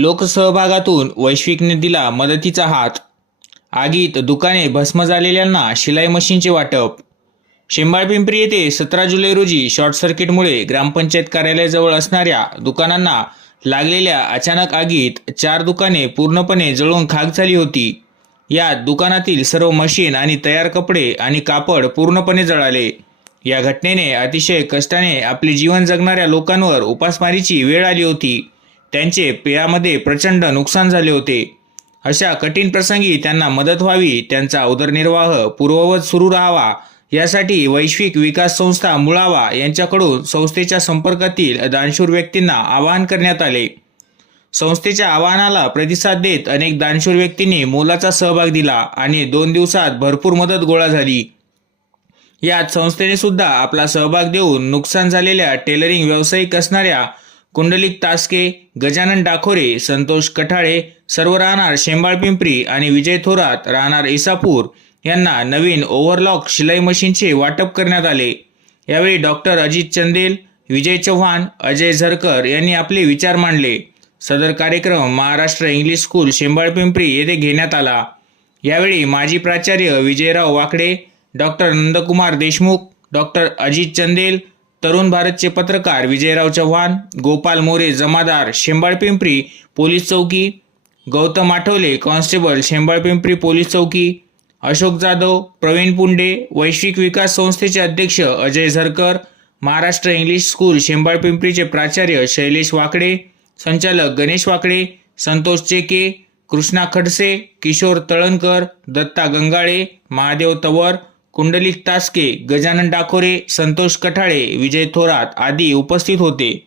लोकसहभागातून वैश्विकने दिला मदतीचा हात. आगीत दुकाने भस्म झालेल्यांना शिलाई मशीनचे वाटप. शेंबाळपिंपरी येथे सतरा जुलै रोजी शॉर्ट सर्किटमुळे ग्रामपंचायत कार्यालयाजवळ असणाऱ्या दुकानांना लागलेल्या अचानक आगीत चार दुकाने पूर्णपणे जळून खाक झाली होती. यात दुकानातील सर्व मशीन आणि तयार कपडे आणि कापड पूर्णपणे जळाले. या घटनेने अतिशय कष्टाने आपले जीवन जगणाऱ्या लोकांवर उपासमारीची वेळ आली होती. त्यांचे पेयामध्ये प्रचंड नुकसान झाले होते. अशा कठीण प्रसंगी त्यांना मदत व्हावी त्यांचा उदरनिर्वाह पूर्ववत सुरू राहावा यासाठी वैश्विक विकास संस्था मुळावा यांच्याकडून संस्थेच्या संपर्कातील दानशूर व्यक्तींना आवाहन करण्यात आले. संस्थेच्या आवाहनाला प्रतिसाद देत अनेक दानशूर व्यक्तींनी मोलाचा सहभाग दिला आणि दोन दिवसात भरपूर मदत गोळा झाली. यात संस्थेने सुद्धा आपला सहभाग देऊन नुकसान झालेल्या टेलरिंग व्यावसायिक असणाऱ्या कुंडलिक तासके गजानन डाखोरे संतोष कठाळे सर्व राहणार शेंबाळ पिंपरी आणि विजय थोरात राहणार इसापूर यांना नवीन ओव्हरलॉक शिलाई मशीनचे वाटप करण्यात आले. यावेळी डॉक्टर अजित चंदेल विजय चव्हाण अजय झरकर यांनी आपले विचार मांडले. सदर कार्यक्रम महाराष्ट्र इंग्लिश स्कूल शेंबाळ पिंपरी येथे घेण्यात आला. यावेळी माजी प्राचार्य विजयराव वाकडे डॉक्टर नंदकुमार देशमुख डॉक्टर अजित चंदेल तरुण भारतचे पत्रकार विजयराव चव्हाण गोपाल मोरे जमादार शेंबाळपिंपरी पोलीस चौकी गौतम आठवले कॉन्स्टेबल शेंबाळपिंपरी पोलीस चौकी अशोक जाधव प्रवीण पुंडे वैश्विक विकास संस्थेचे अध्यक्ष अजय झरकर महाराष्ट्र इंग्लिश स्कूल शेंबाळपिंपरीचे प्राचार्य शैलेश वाकडे संचालक गणेश वाकडे संतोष चेके कृष्णा खडसे किशोर तळणकर दत्ता गंगाळे महादेव तवर कुंडलिक तासके गजानन डाकोरे संतोष कठाळे विजय थोरात आदी उपस्थित होते.